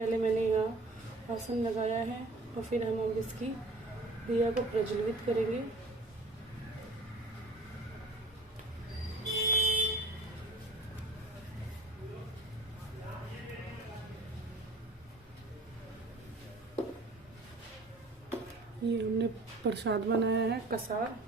पहले मैंने यहाँ आसन लगाया है और फिर हम अब इसकी दिया को प्रज्वलित करेंगे। ये हमने प्रसाद बनाया है कसार।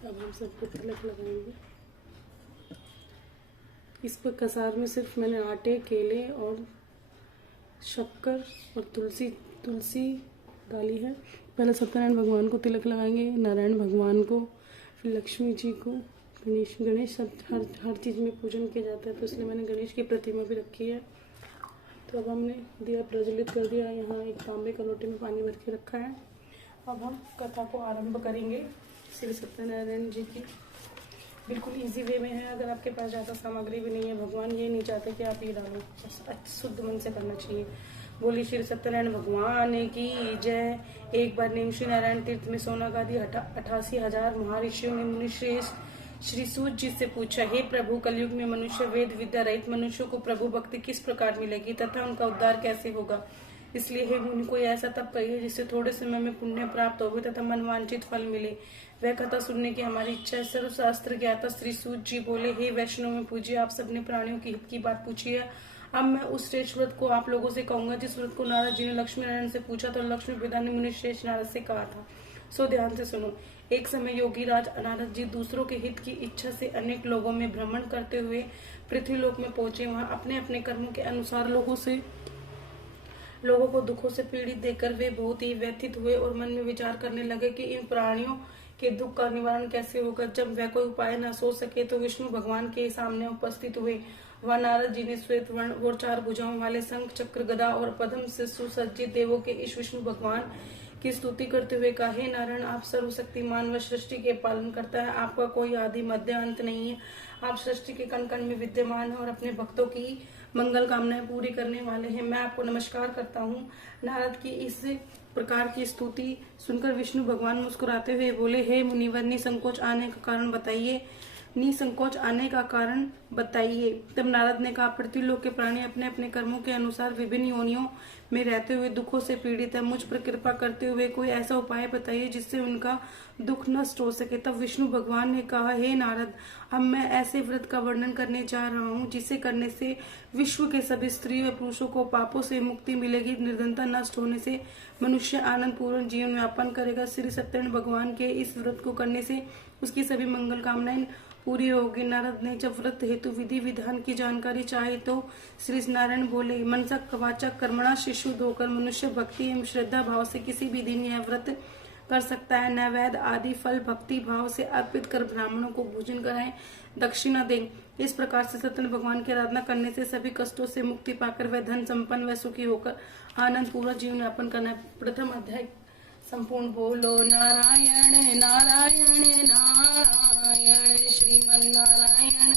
अब हम सबको तिलक लगाएंगे। इस पर कसार में सिर्फ मैंने आटे, केले और शक्कर और तुलसी डाली है। पहले सत्यनारायण भगवान को तिलक लगाएंगे, नारायण भगवान को, फिर लक्ष्मी जी को, गणेश सब हर चीज़ में पूजन किया जाता है, तो इसलिए मैंने गणेश की प्रतिमा भी रखी है। तो अब हमने दिया प्रज्वलित कर दिया। यहाँ एक तांबे का लोटे में पानी भर के रखा है। अब हम कथा को आरंभ करेंगे श्री सत्यनारायण जी की। बिल्कुल इजी वे में है। अगर आपके पास ज़्यादा सामग्री भी नहीं है, भगवान ये नहीं चाहते कि आप ये डालो, शुद्ध मन से करना चाहिए। बोली श्री सत्यनारायण भगवान की जय। एक बार निमश्री नारायण तीर्थ में सोना गादी 88,000 महर्षियों ने मुनिश्रेष्ठ श्री सूत जी से पूछा, हे प्रभु, कलयुग में मनुष्य वेद विद्या रहित मनुष्यों को प्रभु भक्ति किस प्रकार मिलेगी तथा उनका उद्धार कैसे होगा? इसलिए हे मुनि, कोई ऐसा तप कहिए जिससे थोड़े समय में पुण्य प्राप्त हो तथा मनवांछित फल मिले। वह कथा सुनने की हमारी इच्छा है। सर्वशास्त्र ज्ञाता श्री सूत जी बोले, हे वैष्णव में पूजिए, आप सबने प्राणियों की हित की बात पूछी है। अब मैं उस श्रेष्ठ व्रत को आप लोगों से कहूंगा जिस व्रत को नारद जी ने लक्ष्मी नारायण से पूछा तो लक्ष्मी पिता ने मुनि श्रेष्ठ नारद से कहा था। सो ध्यान से सुनो। एक समय योगी राज नारद जी दूसरों के हित की इच्छा से अनेक लोगों में भ्रमण करते हुए पृथ्वीलोक में पहुंचे। वहां अपने अपने कर्मों के अनुसार लोगों को दुखों से पीड़ित देखकर वे बहुत ही व्यथित हुए और मन में विचार करने लगे कि इन प्राणियों के दुख का निवारण कैसे होगा। जब वह कोई उपाय न सोच सके तो विष्णु भगवान के सामने उपस्थित हुए। वह नारद जी ने श्वेत वर्ण और 4 भुजाओं वाले शंख, चक्र, गदा और पद्म से सुसज्जित देवों के इस विष्णु भगवान की स्तुति करते हुए कहा, हे नारायण, आप सर्वशक्तिमान व सृष्टि के पालन करता है। आपका कोई आदि मध्य अंत नहीं है। आप सृष्टि के कण कण में विद्यमान है और अपने भक्तों की मंगल कामनाएं पूरी करने वाले हैं। मैं आपको नमस्कार करता हूँ। नारद की इस प्रकार की स्तुति सुनकर विष्णु भगवान मुस्कुराते हुए बोले, हे मुनिवर, निसंकोच आने का कारण बताइए। तब नारद ने कहा, पृथ्वीलोक के प्राणी अपने अपने कर्मों के अनुसार विभिन्न योनियों में रहते हुए दुखों से पीड़ित है। मुझ पर कृपा करते हुए कोई ऐसा उपाय बताइए जिससे उनका दुख नष्ट हो सके। तब विष्णु भगवान ने कहा, हे नारद, अब मैं ऐसे व्रत का वर्णन करने जा रहा हूँ जिसे करने से विश्व के सभी स्त्री व पुरुषों को पापों से मुक्ति मिलेगी। निर्धनता नष्ट होने से मनुष्य आनंद पूर्ण जीवन यापन करेगा। श्री सत्यनारायण भगवान के इस व्रत को करने से उसकी सभी मंगल कामनाएं पूरी होगी। नारद ने जब व्रत हेतु विधि विधान की जानकारी चाहे तो श्री नारायण बोले, मनसा वाचा कर्मणा शिशु धोकर मनुष्य भक्ति एवं श्रद्धा भाव से किसी भी दिन यह व्रत कर सकता है। नैवेद्य आदि फल भक्ति भाव से अर्पित कर ब्राह्मणों को भोजन कराएं, दक्षिणा दें। इस प्रकार से सत्यनारायण भगवान की आराधना करने से सभी कष्टों से मुक्ति पाकर वह धन संपन्न व सुखी होकर आनंद पूर्ण जीवन यापन करना है। प्रथम अध्याय संपूर्ण। बोलो नारायण नारायण नारायण, श्रीमन नारायण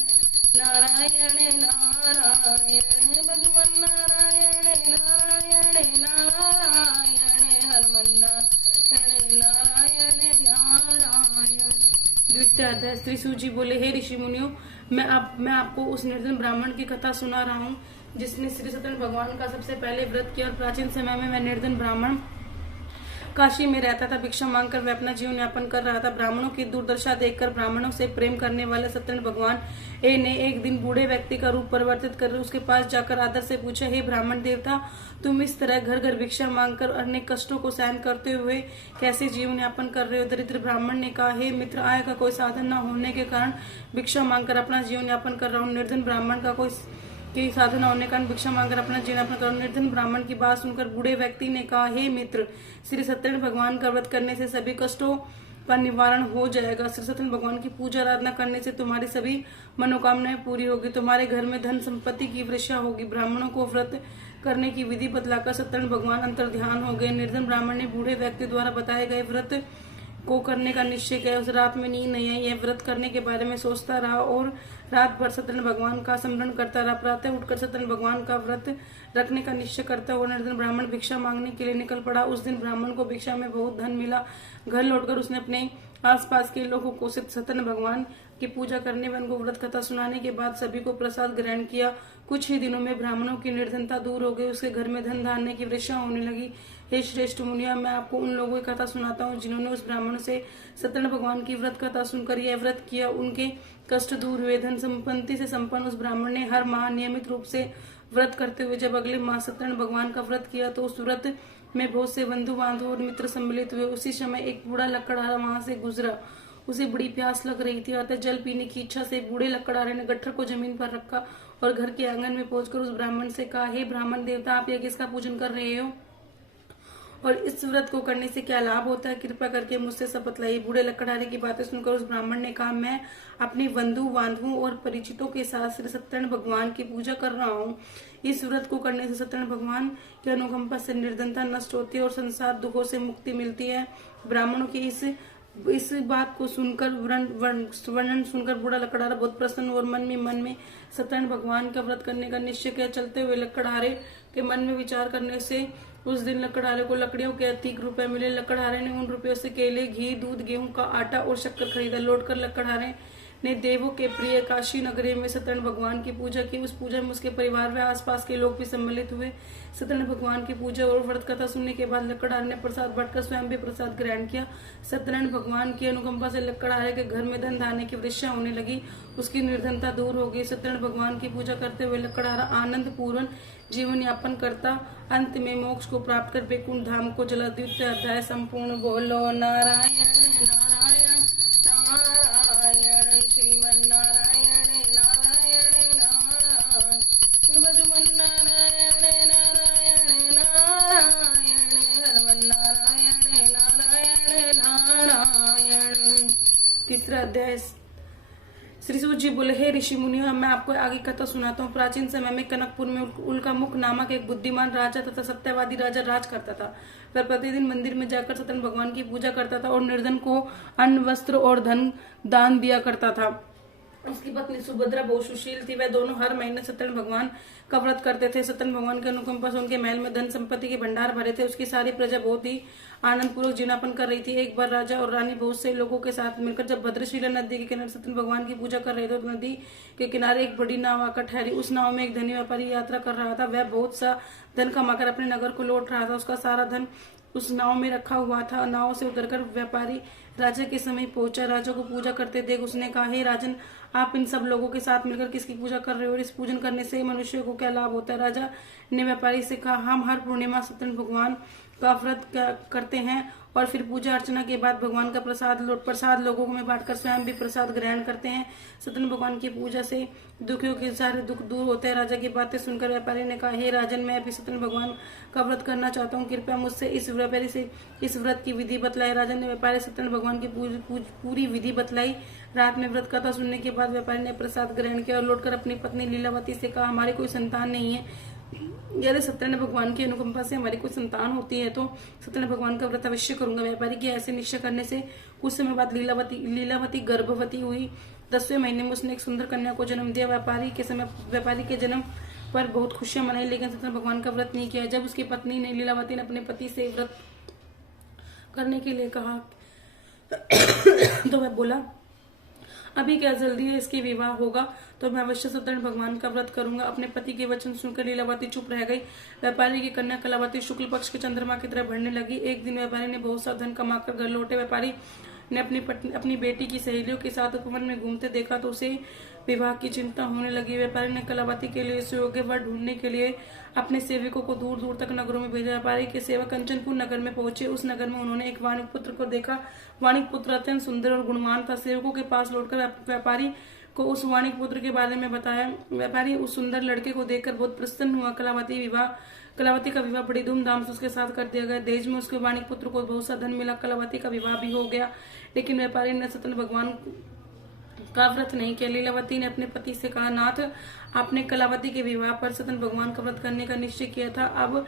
नारायण नारायण, भगवान नारायण नारायण नारायण, हनुमान नारायण नारायण नारायण। द्वितीय अध्याय। श्री सूत जी बोले, हे ऋषि मुनियों, मैं आपको उस निर्धन ब्राह्मण की कथा सुना रहा हूँ जिसने श्री सत्यनारायण भगवान का सबसे पहले व्रत किया। और प्राचीन समय में वह निर्धन ब्राह्मण काशी में रहता था। भिक्षा मांगकर वह अपना जीवन यापन कर रहा था। ब्राह्मणों की दुर्दशा देखकर ब्राह्मणों से प्रेम करने वाले सत्यनारायण भगवान ने एक दिन बूढ़े व्यक्ति का रूप परिवर्तित कर उसके पास जाकर आदर से पूछा, हे ब्राह्मण देवता, तुम इस तरह घर घर भिक्षा मांगकर अनेक कष्टों को सहन करते हुए कैसे जीवन यापन कर रहे हो? दरिद्र ब्राह्मण ने कहा, हे मित्र, आय का कोई साधन न होने के कारण भिक्षा मांगकर अपना जीवन यापन कर रहा हूँ। निर्धन ब्राह्मण का कोई साधन होने का भिक्षा मांगकर अपना जीवन यापन कर। निर्धन ब्राह्मण की बात सुनकर बूढ़े व्यक्ति ने कहा, हे मित्र, श्री सत्यनारायण भगवान का व्रत करने से सभी कष्टों का निवारण हो जाएगा। श्री सत्यनारायण भगवान की पूजा आराधना करने से तुम्हारी सभी मनोकामनाएं पूरी होगी। तुम्हारे घर में धन संपत्ति की वर्षा होगी। ब्राह्मणों को व्रत करने की विधि बतलाकर सत्यनारायण भगवान अंतर ध्यान हो गए। निर्धन ब्राह्मण ने बूढ़े व्यक्ति द्वारा बताए गए व्रत को करने का निश्चय किया। उस रात में नींद नहीं आई। यह व्रत करने के बारे में सोचता रहा और रात भर सत्यनारायण भगवान का स्मरण करता रहा। प्रातः उठकर सत्यनारायण भगवान का व्रत रखने का निश्चय करता हुआ निर्धन ब्राह्मण भिक्षा मांगने के लिए निकल पड़ा। उस दिन ब्राह्मण को भिक्षा में बहुत धन मिला। घर लौटकर उसने अपने आसपास के लोगों को सत्यनारायण भगवान की पूजा करने व उनको व्रत कथा सुनाने के बाद सभी को प्रसाद ग्रहण किया। कुछ ही दिनों में ब्राह्मणों की निर्धनता दूर हो गई। उसके घर में धन धान्य की वर्षा होने लगी। हे श्रेष्ठ मुनिया, मैं आपको उन लोगों की कथा सुनाता हूँ जिन्होंने उस ब्राह्मण से सत्यनारायण भगवान की व्रत कथा सुनकर यह व्रत किया। उनके कष्ट दूर हुए। धन संपत्ति से संपन्न उस ब्राह्मण ने हर माह नियमित रूप से व्रत करते हुए जब अगले माह सत्यनारायण भगवान का व्रत किया तो उस व्रत में बहुत से बंधु बांधव और मित्र सम्मिलित हुए। उसी समय एक बूढ़ा लकड़हारा वहां से गुजरा। उसे बड़ी प्यास लग रही थी। अतः जल पीने की इच्छा से बूढ़े लकड़हारे ने गट्ठर को जमीन पर रखा और घर के आंगन में पहुंचकर उस ब्राह्मण से कहा, हे ब्राह्मण देवता, आप यह किसका पूजन कर रहे हो और इस व्रत को करने से क्या लाभ होता है? कृपा करके मुझसे शपथ लाइए। बूढ़े लकड़हारे की बातें सुनकर उस ब्राह्मण ने कहा, मैं अपने बंधु बांधवों और परिचितों के साथ श्री सत्यनारायण भगवान की पूजा कर रहा हूँ। इस व्रत को करने से सत्यनारायण भगवान की अनुकंपा से निर्धनता नष्ट होती है और संसार दुखों से मुक्ति मिलती है। ब्राह्मणों की इस बात को सुनकर वर्णन सुनकर बूढ़ा लकड़हारा बहुत प्रसन्न और मन में सत्यनारायण भगवान का व्रत करने का निश्चय किया। चलते हुए लकड़हारे के मन में विचार करने से उस दिन लकड़हारे को लकड़ियों के अधिक रुपए मिले। लकड़हारे ने उन रुपयों से केले, घी, दूध, गेहूं का आटा और शक्कर खरीदा। लौटकर लकड़हारे ने देवों के प्रिय काशी नगरी में सत्यनारायण भगवान की पूजा की। उस पूजा में उसके परिवार व आसपास के लोग भी सम्मिलित हुए। सत्यनारायण भगवान की पूजा और व्रत कथा सुनने के बाद लकड़हारे ने प्रसाद बांटकर स्वयं भी प्रसाद ग्रहण किया। सत्यनारायण भगवान की अनुकंपा से लकड़हारे के घर में धन धान्य की वर्षा होने लगी। उसकी निर्धनता दूर हो गई। सत्यनारायण भगवान की पूजा करते हुए लकड़हारा आनंद पूर्ण जीवन यापन करता अंत में मोक्ष को प्राप्त कर वैकुंठ धाम को चला। द्वितीय अध्याय संपूर्ण। बोलो नारायण नारायण नारायण श्रीमन्नारायण नारायण नारायण श्रीमन्नारायण नारायण नारायण हरमन्नारायण नारायण नारायण। तीसरा अध्याय। श्री सूत जी बोले, हे ऋषि मुनियों, मैं आपको आगे कथा सुनाता हूँ। प्राचीन समय में कनकपुर में उल्कामुख नामक एक बुद्धिमान राजा तथा सत्यवादी राजा राज करता था। वह प्रतिदिन मंदिर में जाकर सत्यनारायण भगवान की पूजा करता था और निर्धन को अन्न, वस्त्र और धन दान दिया करता था। उसकी पत्नी सुभद्रा बहुत सुशील थी। वह दोनों हर महीने सत्यनारायण भगवान का व्रत करते थे। सत्यनारायण भगवान के अनुकंपा से उनके महल में धन संपत्ति के भंडार भरे थे। उसकी सारी प्रजा बहुत ही आनंद पूर्वक जीवनयापन कर रही थी। एक बार राजा और रानी बहुत से लोगों के साथ मिलकर जब भद्रशिला नदी के किनारे सत्यनारायण भगवान की पूजा कर रहे थे तो नदी के किनारे एक बड़ी नाव आकर ठहरी। उस नाव में एक धनी व्यापारी यात्रा कर रहा था। वह बहुत सा धन कमाकर अपने नगर को लौट रहा था। उसका सारा धन उस नाव में रखा हुआ था। नाव से उतरकर व्यापारी राजा के समीप पहुंचा। राजा को पूजा करते देख उसने कहा, हे राजन, आप इन सब लोगों के साथ मिलकर किसकी पूजा कर रहे हो और इस पूजन करने से मनुष्य को क्या लाभ होता है? राजा ने व्यापारी से कहा, हम हर पूर्णिमा सत्यनारायण भगवान का व्रत करते हैं और फिर पूजा अर्चना के बाद भगवान का प्रसाद लोगों में बांटकर स्वयं भी प्रसाद ग्रहण करते हैं। सत्यनारायण भगवान की पूजा से दुखियों के सारे दुख दूर होते हैं। राजा की बातें सुनकर व्यापारी ने कहा, हे राजन, मैं भी सत्यनारायण भगवान का व्रत करना चाहता हूँ। कृपया मुझसे इस व्यापारी से इस व्रत की विधि बतलाई। राजन ने व्यापारी सत्यनारायण भगवान की पूरी विधि बतलाई। रात में व्रत कथा सुनने के बाद व्यापारी ने प्रसाद ग्रहण किया और लौटकर अपनी पत्नी लीलावती से कहा, हमारी कोई संतान नहीं है। यदि सत्यनारायण भगवान की अनुकंपा से हमारी कोई संतान होती है तो सत्यनारायण भगवान का व्रत अवश्य करूंगा। व्यापारी के ऐसे निश्चय करने से कुछ समय बाद लीलावती गर्भवती हुई। 10वें महीने में उसने एक सुंदर कन्या को जन्म दिया। व्यापारी के जन्म पर बहुत खुशियां मनाई, लेकिन सत्यनारायण भगवान का व्रत नहीं किया। जब उसकी पत्नी ने लीलावती ने अपने पति से व्रत करने के लिए कहा तो वह बोला, अभी क्या जल्दी है, इसके विवाह होगा तो मैं अवश्य सत्यनारायण भगवान का व्रत करूंगा। अपने पति के वचन सुनकर लीलावती चुप रह गई। व्यापारी की कन्या कलावती शुक्ल पक्ष के चंद्रमा की तरह बढ़ने लगी। एक दिन व्यापारी ने बहुत सा धन कमाकर घर लौटे। व्यापारी ने अपनी बेटी की सहेलियों के साथ उपवन में घूमते देखा तो उसे विवाह की चिंता होने लगी। व्यापारी ने कलावती के लिए सुयोग्य वर ढूंढने के लिए अपने सेवकों को दूर दूर तक नगरों में भेजा। व्यापारी के सेवक कंचनपुर नगर में पहुंचे। उस नगर में उन्होंने एक वाणिक पुत्र को देखा। वाणिक पुत्र अत्यंत सुंदर और गुणवान था। सेवकों के पास लौटकर व्यापारी को उस वाणिक पुत्र के बारे में बताया। व्यापारी उस सुंदर लड़के को देखकर बहुत प्रसन्न हुआ। कलावती का विवाह बड़ी धूमधाम से उसके साथ कर दिया गया। दहेज में उसके वाणिक पुत्र को बहुत सा धन मिला। कलावती का विवाह भी हो गया, लेकिन व्यापारी ने सत्यनारायण भगवान का व्रत नहीं किया। लीलावती ने अपने पति से कहा, नाथ, आपने कलावती के विवाह पर सत्यनारायण भगवान का व्रत करने का निश्चय किया था, अब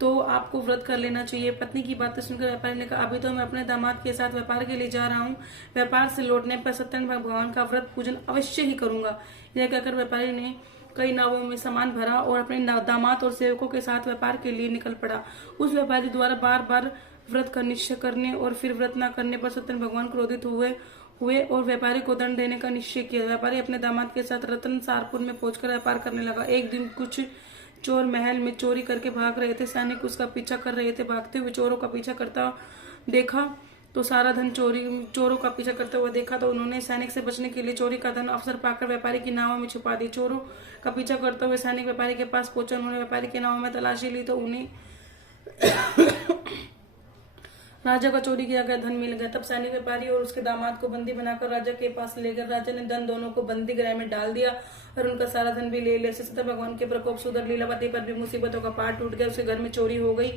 तो आपको व्रत कर लेना चाहिए। पत्नी की बातें सुनकर व्यापारी ने कहा, अभी तो मैं अपने दामाद के साथ व्यापार के लिए जा रहा हूँ, व्यापार से लौटने पर सत्यनारायण भगवान का व्रत पूजन अवश्य ही करूंगा। यह कहकर व्यापारी ने कई नावों में सामान भरा और अपने दामाद और सेवकों के साथ व्यापार के लिए निकल पड़ा। उस व्यापारी द्वारा बार बार व्रत का निश्चय करने और फिर व्रत न करने पर सत्यनारायण भगवान क्रोधित हुए और व्यापारी को दंड देने का निश्चय किया। व्यापारी अपने दामाद के साथ रतनसारपुर में पहुंचकर व्यापार करने लगा। एक दिन कुछ चोर महल में चोरी करके भाग रहे थे। सैनिक उसका पीछा कर रहे थे। भागते हुए चोरों का पीछा करता देखा तो सारा धन चोरों का पीछा करते हुए देखा तो उन्होंने सैनिक से बचने के लिए चोरी का धन अवसर पाकर व्यापारी की नाव में छुपा दी। चोरों का पीछा करते हुए सैनिक व्यापारी के पास पहुंचे। उन्होंने व्यापारी की नाव में तलाशी ली तो उन्हें राजा का चोरी किया गया धन मिल गया। तब सैनिक व्यापारी और उसके दामाद को बंदी बनाकर राजा के पास ले गए। राजा ने धन दोनों को बंदी गृह में डाल दिया और उनका सारा धन भी ले लिया। सत्यनारायण भगवान के प्रकोप से उधर लीलावती पर भी मुसीबतों का पहाड़ टूट गया। उसके घर में चोरी हो गई।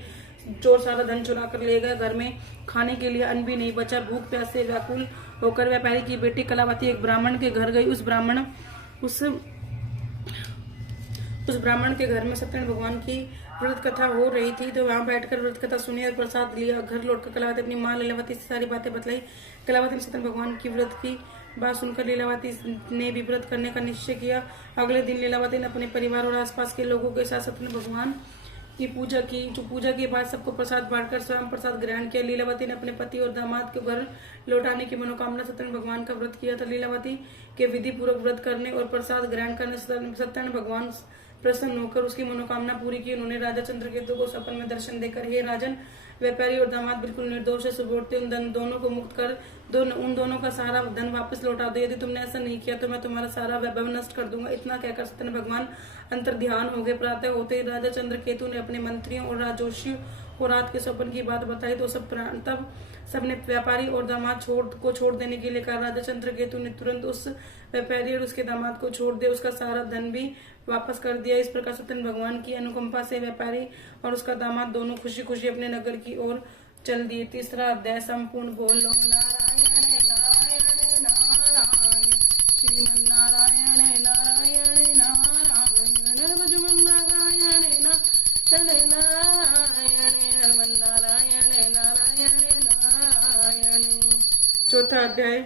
चोर सारा धन चुरा कर ले गए। घर में खाने के लिए अन्न भी नहीं बचा। भूख प्यास से व्याकुल होकर व्यापारी की बेटी कलावती एक ब्राह्मण के घर गई। उस ब्राह्मण के घर में सत्यनारायण भगवान की व्रत कथा हो रही थी तो वहां बैठकर व्रत कथा सुनी और प्रसाद लिया। घर लौटकर कलावती अपनी माँ लीलावती से सारी बातें बतलाई। कलावती ने सत्यनारायण भगवान की व्रत की बात सुनकर लीलावती ने भी व्रत करने का निश्चय किया। अगले दिन लीलावती ने अपने परिवार और आसपास के लोगों के साथ सत्यनारायण भगवान की पूजा की। जो पूजा के बाद सबको प्रसाद बांटकर स्वयं प्रसाद ग्रहण किया। लीलावती ने अपने पति और दामाद को घर लौटाने की मनोकामना सत्यनारायण भगवान का व्रत किया था। लीलावती के विधि पूर्वक व्रत करने और प्रसाद ग्रहण करने सत्यनारायण भगवान प्रसन्न होकर उसकी मनोकामना पूरी की। उन्होंने राजा चंद्रकेतु को सपन में दर्शन देकर, हे राजन, व्यापारी और दामाद बिल्कुल निर्दोष है, सुबह उठते उन दोनों को मुक्त कर उन दोनों का सारा धन वापस लौटा दो। यदि तुमने ऐसा नहीं किया तो मैं तुम्हारा सारा वैभव नष्ट कर दूंगा। इतना कहकर सत्यनारायण भगवान अंतर ध्यान हो गए। प्रातः होते ही राजा चंद्रकेतु ने अपने मंत्रियों और राजोषियों को रात के स्वप्न की बात बताई तो तब सबने व्यापारी और दामाद को छोड़ देने के लिए कहा। राजा चंद्रकेतु ने तुरंत उस व्यापारी और उसके दामाद को छोड़ दिया। उसका सारा धन भी वापस कर दिया। इस प्रकार सत्यनारायण भगवान की अनुकंपा से व्यापारी और उसका दामाद दोनों खुशी खुशी अपने नगर की ओर चल दिए। तीसरा अध्याय संपूर्ण। बोलो नारायण नारायण नारायण श्रीमन नारायण नारायण नारायण भजमन नारायण नारायण नारायण नारायण नारायण नारायण। चौथा अध्याय।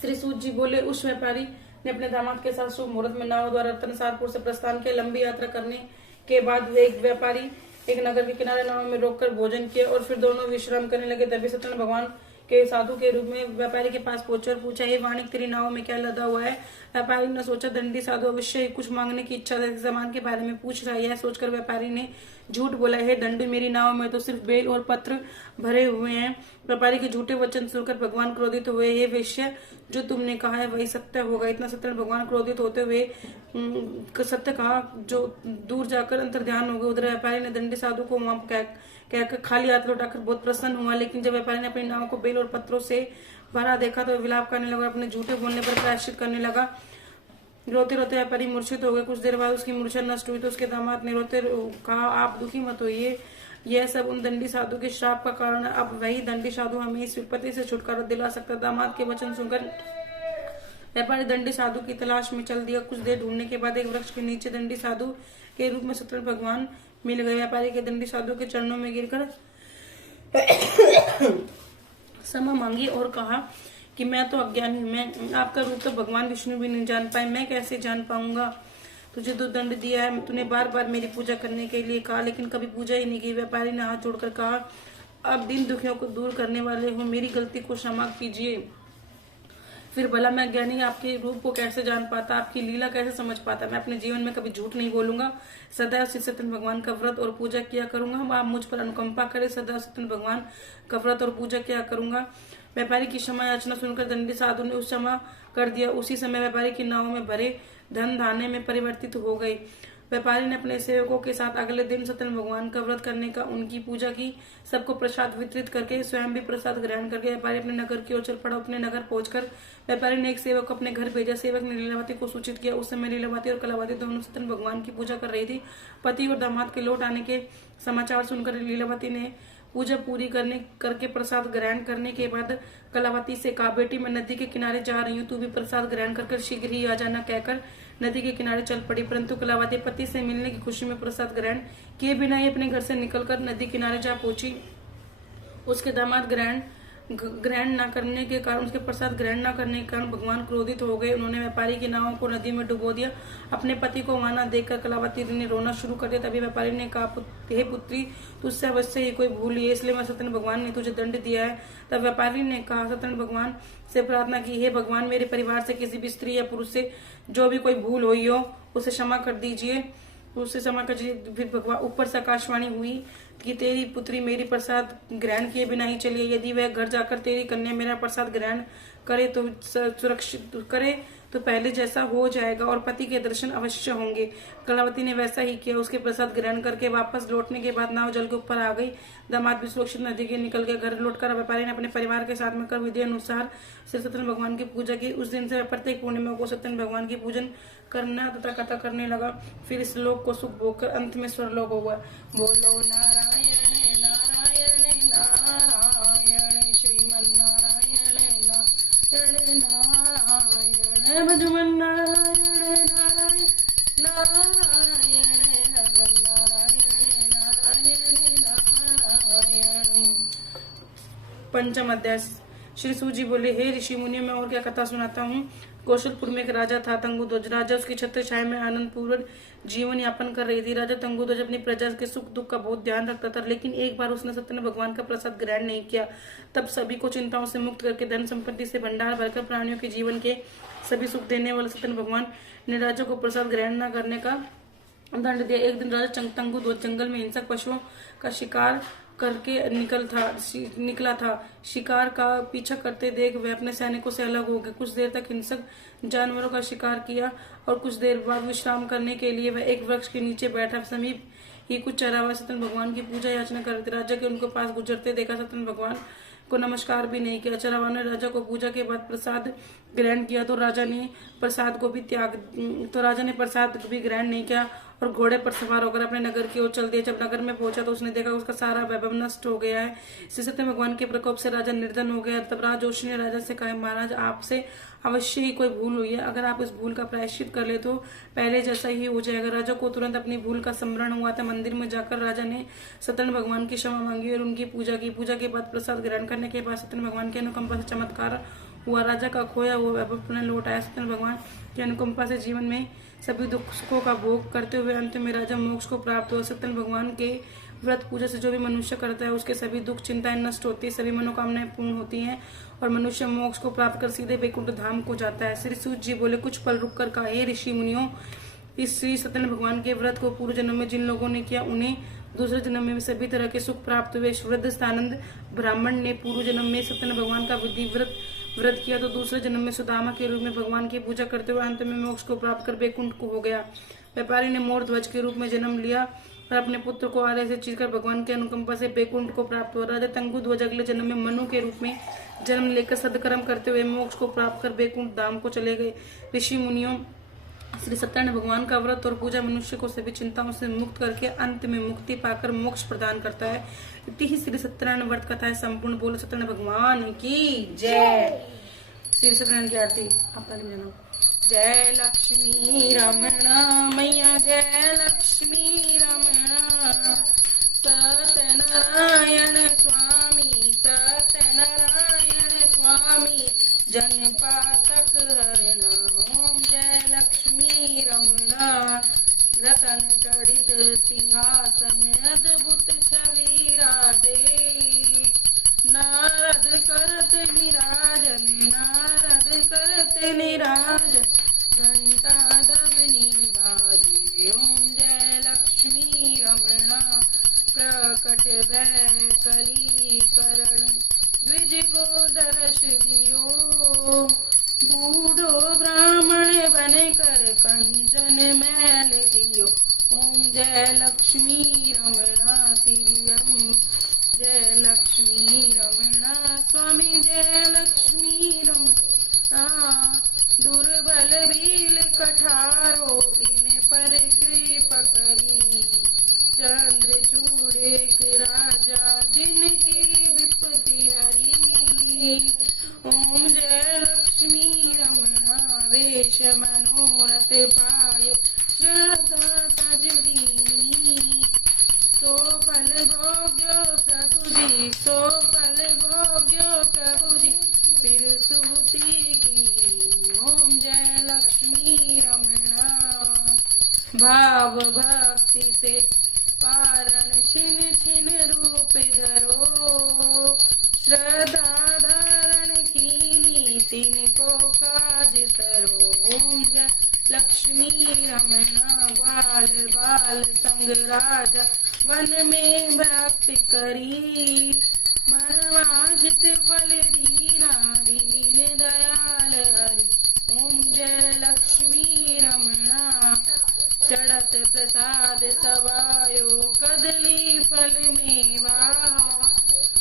श्री सूत जी बोले, उस व्यापारी ने अपने दामाद के साथ शुभ मुहूर्त में नाव द्वारा रतनसारपुर से प्रस्थान किया। लंबी यात्रा करने के बाद एक व्यापारी एक नगर के किनारे नाव में रोककर भोजन किया और फिर दोनों विश्राम करने लगे। तभी सत्यनारायण भगवान के साधु के रूप में व्यापारी के पास पहुंचे और पूछा, हे वाणिक, तेरी नाव में क्या लदा हुआ है? व्यापारी ने सोचा, दंडी साधु अवश्य ही कुछ मांगने की इच्छा से सामान के बारे में पूछ रहा है। यह सोचकर व्यापारी ने झूठ बोला, हे दंडी, मेरी नाव में तो सिर्फ बेल और पत्र भरे हुए हैं। व्यापारी के झूठे वचन सुनकर भगवान क्रोधित हुए। हे वेश्या, जो तुमने कहा है वही सत्य होगा। इतना सत्यनारायण भगवान क्रोधित होते हुए सत्य कहा जो दूर जाकर अंतर ध्यान हो गए। उधर व्यापारी ने दंडी साधु को वहां कहकर खाली हाथ लौटाकर बहुत प्रसन्न हुआ। लेकिन जब व्यापारी ने अपनी नाव को बेल और पत्रों से भरा देखा तो विलाप करने लगा, अपने झूठे बोलने पर प्रायश्चित करने लगा। रोते रोते व्यापारी मूर्छित हो गए। कुछ देर बाद उसकी मूर्छा नष्ट हुई तो उसके दामाद ने रोते कहा, आप दुखी मत होइए, यह सब उन दंडी साधु के श्राप का कारण है। अब वही दंडी साधु हमें इस विपत्ति से छुटकारा दिला सकता। दामाद के वचन सुनकर व्यापारी दंडी साधु की तलाश में चल दिया। कुछ देर ढूंढने के बाद एक वृक्ष के नीचे दंडी साधु के रूप में सत्यनारायण भगवान मिल गए। व्यापारी के दंडी साधु के चरणों में गिरकर क्षमा मांगी और कहा कि मैं तो अज्ञानी हूं, मैं आपका रूप तो भगवान विष्णु भी नहीं जान पाए, मैं कैसे जान पाऊंगा? तुझे तो दंड दिया है, तूने बार बार मेरी पूजा करने के लिए कहा लेकिन कभी पूजा ही नहीं की। व्यापारी ने हाथ जोड़कर कहा, अब दिन दुखियों को दूर करने वाले हो, मेरी गलती को क्षमा कीजिए। फिर भला मैं ज्ञानी आपके रूप को कैसे जान पाता, आपकी लीला कैसे समझ पाता? मैं अपने जीवन में कभी झूठ नहीं बोलूंगा, सदैव श्री सत्यनारायण भगवान का व्रत और पूजा किया करूंगा। आप मुझ पर अनुकंपा करें, सदैव सत्यनारायण भगवान का व्रत और पूजा किया करूंगा। व्यापारी की क्षमा याचना सुनकर दंडी साधु ने उस क्षमा कर दिया। उसी समय व्यापारी की नाव में भरे धन धाने में परिवर्तित हो गई। व्यापारी ने अपने सेवकों के साथ अगले दिन सत्यनारायण भगवान का व्रत करने का, उनकी पूजा की, सबको प्रसाद वितरित करके स्वयं भी प्रसाद ग्रहण करके व्यापारी अपने नगर की ओर चल पड़ा। अपने नगर पहुंचकर व्यापारी ने एक सेवक को अपने घर भेजा। सेवक ने लीलावती को सूचित किया। उस समय लीलावती और कलावती दोनों सत्यनारायण भगवान की पूजा कर रही थी। पति और दामाद के लौट आने के समाचार सुनकर लीलावती ने पूजा पूरी करके प्रसाद ग्रहण करने के बाद कलावती से कहा, बेटी मैं नदी के किनारे जा रही हूँ, तू भी प्रसाद ग्रहण कर शीघ्र ही आ जाना, कहकर नदी के किनारे चल पड़ी। परंतु कलावती पति से मिलने की खुशी में प्रसाद ग्रहण किए बिना ही अपने घर से निकलकर नदी किनारे जा पहुंची। उसके दामाद ग्रहण न करने के कारण, उसके प्रसाद ग्रहण न करने के कारण भगवान क्रोधित हो गए। उन्होंने व्यापारी की नावों को नदी में डुबो दिया। अपने पति को वहां न देखकर कलावती ने रोना शुरू कर दिया। तभी व्यापारी ने कहा, हे पुत्री, तुझसे अवश्य ही कोई भूल हुई है, इसलिए मैं सत्यनारायण भगवान ने तुझे दंड दिया है। तब व्यापारी ने कहा, सत्यनारायण भगवान से प्रार्थना की, हे भगवान, मेरे परिवार से किसी भी स्त्री या पुरुष से जो भी कोई भूल हुई हो उसे क्षमा कर दीजिए, उससे क्षमा कर दीजिए। फिर भगवान ऊपर से आकाशवाणी हुई कि तेरी पुत्री मेरी प्रसाद ग्रहण किए बिना ही चली है। यदि वह घर जाकर तेरी कन्या मेरा प्रसाद ग्रहण करे तो सुरक्षित करे तो पहले जैसा हो जाएगा और पति के दर्शन अवश्य होंगे। कलावती ने वैसा ही किया। उसके प्रसाद ग्रहण करके वापस लौटने के बाद नाव जल के ऊपर आ गई। दामाद भी सुरक्षित नदी के निकल गया। घर लौटकर व्यापारी ने अपने परिवार के साथ मिलकर विधि अनुसार श्री सत्यनारायण भगवान की पूजा की। उस दिन से प्रत्येक पूर्णिमा को सत्यनारायण भगवान की पूजन करना तथा कथा करने लगा। फिर इस लोक को सुख भोगकर अंत में स्वर्लोक हुआ। बोलो नारायण नारायण नारायण श्रीमन नारायण नारायण नारायण भजमन नारायण नारायण नारायण नारायण नारायण नारायण। पंचम अध्याय। श्री सूत जी बोले, हे ऋषि मुनियों, मैं और क्या कथा सुनाता हूँ। कौशलपुर में एक राजा था, तंगुध्वज। राजा उसकी छत्र छाया में आनंद पूर्वक जीवन यापन कर रही थी। राजा तंगुध्वज अपनी प्रजा के सुख दुख का बहुत ध्यान रखता था, लेकिन एक बार उसने सत्यनारायण भगवान का प्रसाद ग्रहण नहीं किया। तब सभी को चिंताओं से मुक्त करके धन संपत्ति से भंडार भरकर प्राणियों के जीवन के सभी सुख देने वाले सत्यनारायण भगवान ने राजा को प्रसाद ग्रहण न करने का दंड दिया। एक दिन राजा तंगुध्वज जंगल में हिंसक पशुओं का शिकार करके निकला था। शिकार का पीछा करते देख वह अपने सैनिकों से अलग हो गए। कुछ देर तक हिंसक जानवरों का शिकार किया और कुछ देर बाद विश्राम करने के लिए वह एक वृक्ष के नीचे बैठा। समीप ही कुछ चरावाह सत्यनारायण भगवान की पूजा याचना कर रहे थे। राजा के उनके पास गुजरते देखा। सत्यनारायण भगवान को नमस्कार भी नहीं किया। चरावाह ने राजा को पूजा के बाद प्रसाद ग्रहण किया तो राजा ने प्रसाद भी ग्रहण नहीं किया और घोड़े पर सवार होकर अपने नगर की ओर चल दिया। जब नगर में पहुंचा तो उसने देखा उसका सारा वैभव नष्ट हो गया है। श्री सत्यनारायण भगवान के प्रकोप से राजा निर्धन हो गया। तब राजजोशी ने राजा से कहा, महाराज, आपसे अवश्य ही कोई भूल हुई है। अगर आप इस भूल का प्रायश्चित कर ले तो पहले जैसा ही हो जाएगा। राजा को तुरंत अपनी भूल का स्मरण हुआ था। मंदिर में जाकर राजा ने सत्यनारायण भगवान की क्षमा मांगी और उनकी पूजा की। पूजा के बाद प्रसाद ग्रहण करने के बाद सत्यनारायण भगवान की अनुकंपा से चमत्कार हुआ। राजा का खोया हुआ वैभव पुनः लौट आया। सत्यनारायण भगवान की अनुकंपा से जीवन में सभी दुख सुखों का भोग करते हुए अंत में राजा मोक्ष को प्राप्त हुआ। सत्यनारायण भगवान के व्रत पूजा से जो भी मनुष्य करता है उसके सभी दुख चिंताएं नष्ट होती है, सभी मनोकामनाएं पूर्ण होती हैं और मनुष्य मोक्ष को प्राप्त कर सीधे वैकुंठ धाम को जाता है। श्री सूत जी बोले, कुछ पल रुक कर कहा, हे ऋषि मुनियों, इस श्री सत्यनारायण भगवान के व्रत को पूर्व जन्म में जिन लोगों ने किया उन्हें दूसरे जन्म में सभी तरह के सुख प्राप्त हुए। वृद्धस्थानंद ब्राह्मण ने पूर्व जन्म में सत्यनारायण भगवान का विधि व्रत किया तो दूसरे जन्म में सुदामा के रूप में भगवान की पूजा करते हुए अंत में मोक्ष को प्राप्त कर वैकुंठ को हो गया। व्यापारी ने मोर ध्वज के रूप में जन्म लिया और अपने पुत्र को आरे से चीरकर भगवान की अनुकंपा से वैकुंठ को प्राप्त हुआ। राजा तंगुध्वज अगले जन्म में मनु के रूप में जन्म लेकर सदकर्म करते हुए मोक्ष को प्राप्त कर वैकुंठ धाम को चले गए। ऋषि मुनियों, श्री सत्यनारायण भगवान का व्रत और पूजा मनुष्य को सभी चिंताओं से मुक्त करके अंत में मुक्ति पाकर मोक्ष प्रदान करता है। इतनी ही श्री सत्यनारायण व्रत कथा है संपूर्ण। बोलो सत्यनारायण भगवान की जय। श्री सत्यनारायण की आरती आप ताली बजाना। जय लक्ष्मी रमण मैया, जय लक्ष्मी रमण। सत्यनारायण स्वामी, सत्यनारायण स्वामी, जन पातक हरण। ओम जय लक्ष्मी रमण। रतन जड़ित सिंहासन अद्भुत छवि राजे। नारद करत निराजन, नारद करत निराजन, घंटा धवनी बाजे। ओम जय लक्ष्मी रमण। प्रकट भय कली करण, द्विज को दर्श दियो। बूढ़ो ब्राह्मण बन कर कंचन महल दियो। ओम जय लक्ष्मी रमणा श्रीरम, जय लक्ष्मी रमणा स्वामी, जय लक्ष्मी रमणा। दुर्बल भील कठारो इन पर कृपा करी, चंद्रचूड़ एक राजा जिनकी विपत्ति हरी। ओम जय लक्ष्मी रमणा वेश मनोरथ पाय, श्रद्धा तजदीनी। सो फल भोग्यो प्रभु जी, सो फल भोग्यो प्रभु जी, फिर सुबुति की। ओम जय लक्ष्मी रमणा। भाव भक्ति से पारण छिन छिन रूप धरो, श्रद्धा धारण कीनी तिनको काज तरो। ओम जय लक्ष्मी रमणा। बाल बाल संग राजा वन में भक्ति करी, मनवांछित फल दीना दीन दयाल हरि। ओम जय लक्ष्मी रमणा। चढ़त प्रसाद सवायो कदली फल मेवा,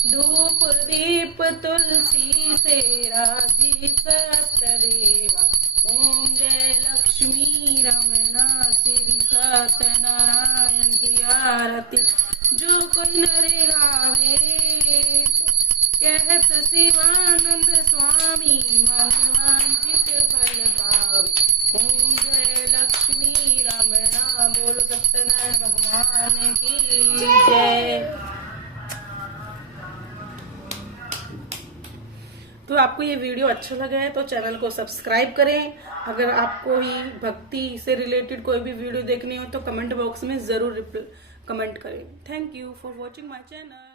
धूप दीप तुलसी से राजी सत्यदेवा। ओम जय लक्ष्मी रमणा। श्री सत्यनारायण की आरती जो कोई नर गावे, कहत शिवानंद स्वामी मन वांछित फल पावे। ओम जय लक्ष्मी रमणा। बोलो सत्यनारायण भगवान की जय। तो आपको ये वीडियो अच्छा लगा है तो चैनल को सब्सक्राइब करें। अगर आपको ही भक्ति से रिलेटेड कोई भी वीडियो देखनी हो तो कमेंट बॉक्स में जरूर कमेंट करें। Thank you for watching my channel.